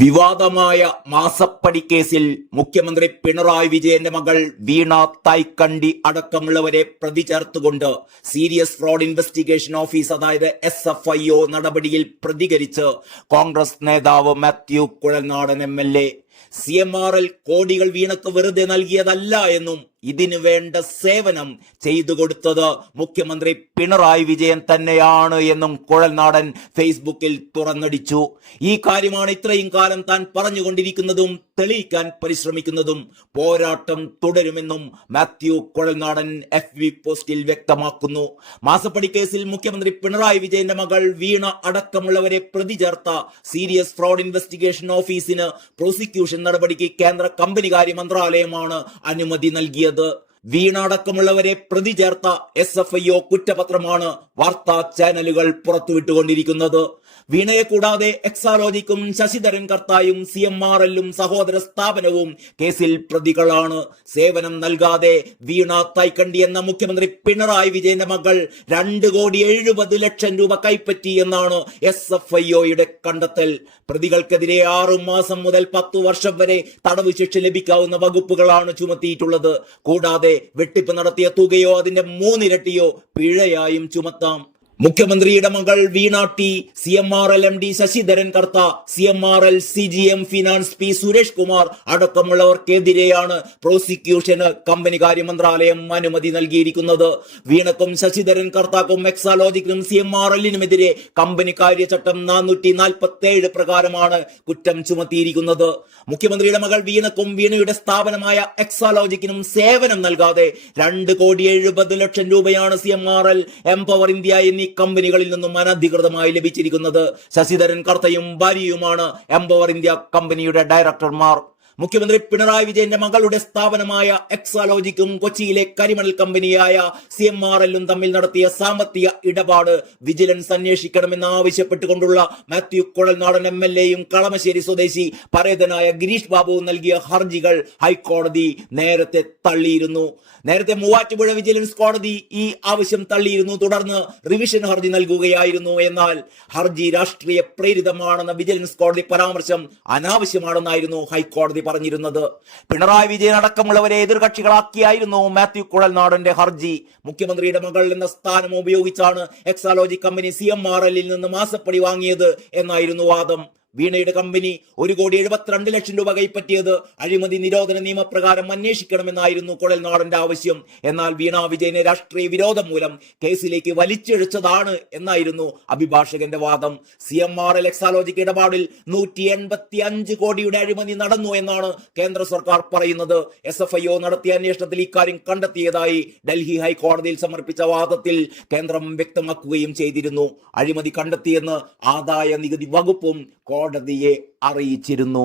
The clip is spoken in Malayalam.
വിവാദമായ മാസപ്പടി കേസിൽ മുഖ്യമന്ത്രി പിണറായി വിജയന്റെ മകൾ വീണ തൈക്കണ്ടി അടക്കമുള്ളവരെ പ്രതി ചേർത്തുകൊണ്ട് സീരിയസ് ഫ്രോഡ് ഇൻവെസ്റ്റിഗേഷൻ ഓഫീസ് അതായത് SFIO നടപടിയിൽ പ്രതികരിച്ച് കോൺഗ്രസ് നേതാവ് മാത്യു കുഴൽനാടൻ MLA. CMRL കോടികൾ വീണക്ക് വെറുതെ നൽകിയതല്ല എന്നും ഇതിനു വേണ്ട സേവനം ചെയ്തു കൊടുത്തത് മുഖ്യമന്ത്രി പിണറായി വിജയൻ തന്നെയാണ് എന്നും കുഴൽനാടൻ ഫേസ്ബുക്കിൽ തുറന്നടിച്ചു. ഈ കാര്യമാണ് ഇത്രയും കാലം താൻ പറഞ്ഞുകൊണ്ടിരിക്കുന്നതും തെളിയിക്കാൻ പരിശ്രമിക്കുന്നതും. പോരാട്ടം തുടരുമെന്നും മാത്യു കുഴൽനാടൻ FB പോസ്റ്റിൽ വ്യക്തമാക്കുന്നു. മാസപ്പടി കേസിൽ മുഖ്യമന്ത്രി പിണറായി വിജയന്റെ മകൾ വീണ അടക്കമുള്ളവരെ പ്രതി ചേർത്ത സീരിയസ് ഫ്രോഡ് ഇൻവെസ്റ്റിഗേഷൻ ഓഫീസിന് പ്രോസിക്യൂഷൻ നടപടിക്ക് കേന്ദ്ര കമ്പനികാര്യ മന്ത്രാലയമാണ് അനുമതി നൽകിയത്. വീണ അടക്കമുള്ളവരെ പ്രതി ചേർത്ത SFIO കുറ്റപത്രമാണ് വാർത്താ ചാനലുകൾ പുറത്തുവിട്ടുകൊണ്ടിരിക്കുന്നത്. വീണയെ കൂടാതെ എക്സാലോജിക്കും ശശിധരൻ കർത്തായും CMRLും സഹോദര സ്ഥാപനവും കേസിൽ പ്രതികളാണ്. സേവനം നൽകാതെ വീണ തൈക്കണ്ടി എന്ന മുഖ്യമന്ത്രി പിണറായി വിജയന്റെ മകൾ 2,70,00,000 രൂപ കൈപ്പറ്റി എന്നാണ് SFIOയുടെ കണ്ടെത്തൽ. പ്രതികൾക്കെതിരെ 6 മാസം മുതൽ 10 വർഷം വരെ തടവ് ശിക്ഷ ലഭിക്കാവുന്ന വകുപ്പുകളാണ് ചുമത്തിയിട്ടുള്ളത്. കൂടാതെ വെട്ടിപ്പ് നടത്തിയ തുകയോ അതിന്റെ 3 ഇരട്ടിയോ പിഴയായും ചുമത്താം. മുഖ്യമന്ത്രിയുടെ മകൾ Veena T, CMRL MD Sasidharan Kartha, CMRL CGM finance P Suresh Kumar അടക്കമുള്ളവർക്കെതിരെയാണ് പ്രോസിക്യൂഷന് കമ്പനികാര്യ മന്ത്രാലയം അനുമതി നൽകിയിരിക്കുന്നത്. വീണക്കും ശശിധരൻ കർത്താക്കും എക്സാലോജിക്കിനും CMRLനുമെതിരെ കമ്പനികാര്യ ചട്ടം 447 പ്രകാരമാണ് കുറ്റം ചുമത്തിയിരിക്കുന്നത്. മുഖ്യമന്ത്രിയുടെ മകൾ വീണക്കും വീണയുടെ സ്ഥാപനമായ എക്സാലോജിക്കിനും സേവനം നൽകാതെ 2,70,00,000 രൂപയാണ് CMRL, എംപവർ ഇന്ത്യ എന്നീ കമ്പനികളിൽ നിന്നും അനധികൃതമായി ലഭിച്ചിരിക്കുന്നത്. ശശിധരൻ കർത്തയും ഭാര്യയുമാണ് എംപവർ ഇന്ത്യ കമ്പനിയുടെ ഡയറക്ടർമാർ. മുഖ്യമന്ത്രി പിണറായി വിജയന്റെ മകളുടെ സ്ഥാപനമായ എക്സാലോജിക്കും കൊച്ചിയിലെ കരിമണൽ കമ്പനിയായ CMRLും തമ്മിൽ നടത്തിയ സാമ്പത്തിക ഇടപാട് വിജിലൻസ് അന്വേഷിക്കണമെന്ന് ആവശ്യപ്പെട്ടുകൊണ്ടുള്ള മാത്യു കുഴൽനാടൻ MLAയും കളമശ്ശേരി സ്വദേശി പരേതനായ ഗിരീഷ് ബാബുവും നൽകിയ ഹർജികൾ ഹൈക്കോടതി നേരത്തെ തള്ളിയിരുന്നു. നേരത്തെ മൂവാറ്റുപുഴ വിജിലൻസ് കോടതി ഈ ആവശ്യം തള്ളിയിരുന്നു. തുടർന്ന് റിവിഷൻ ഹർജി നൽകുകയായിരുന്നു. എന്നാൽ ഹർജി രാഷ്ട്രീയ പ്രേരിതമാണെന്ന വിജിലൻസ് കോടതി പരാമർശം അനാവശ്യമാണെന്നായിരുന്നു ഹൈക്കോടതി പറഞ്ഞിരുന്നത്. പിണറായി വിജയൻ അടക്കമുള്ളവരെ എതിർകക്ഷികളാക്കിയായിരുന്നു മാത്യു കുഴൽനാടന്റെ ഹർജി. മുഖ്യമന്ത്രിയുടെ മകൾ എന്ന സ്ഥാനം ഉപയോഗിച്ചാണ് എക്സാലോജി കമ്പനി CMRLൽ നിന്ന് മാസപ്പടി വാങ്ങിയത് എന്നായിരുന്നു വാദം. വീണയുടെ കമ്പനി 1,72,00,000 രൂപ കൈപ്പറ്റിയത് അഴിമതി നിരോധന നിയമപ്രകാരം അന്വേഷിക്കണമെന്നായിരുന്നു കുഴൽനാടന്റെ ആവശ്യം. എന്നാൽ വീണ വിജയനെ രാഷ്ട്രീയ വിരോധം മൂലം കേസിലേക്ക് വലിച്ചിഴച്ചതാണ് എന്നായിരുന്നു അഭിഭാഷകന്റെ വാദം. CMRL എക്സാലോജിക് ഇടപാടിൽ 185 കോടിയുടെ അഴിമതി നടന്നു എന്നാണ് കേന്ദ്ര സർക്കാർ പറയുന്നത്. SFIO നടത്തിയ അന്വേഷണത്തിൽ ഇക്കാര്യം കണ്ടെത്തിയതായി ഡൽഹി ഹൈക്കോടതിയിൽ സമർപ്പിച്ച വാദത്തിൽ കേന്ദ്രം വ്യക്തമാക്കുകയും ചെയ്തിരുന്നു. അഴിമതി കണ്ടെത്തിയെന്ന് ആദായ നികുതി വകുപ്പും കോടതിയെ അറിയിച്ചിരുന്നു.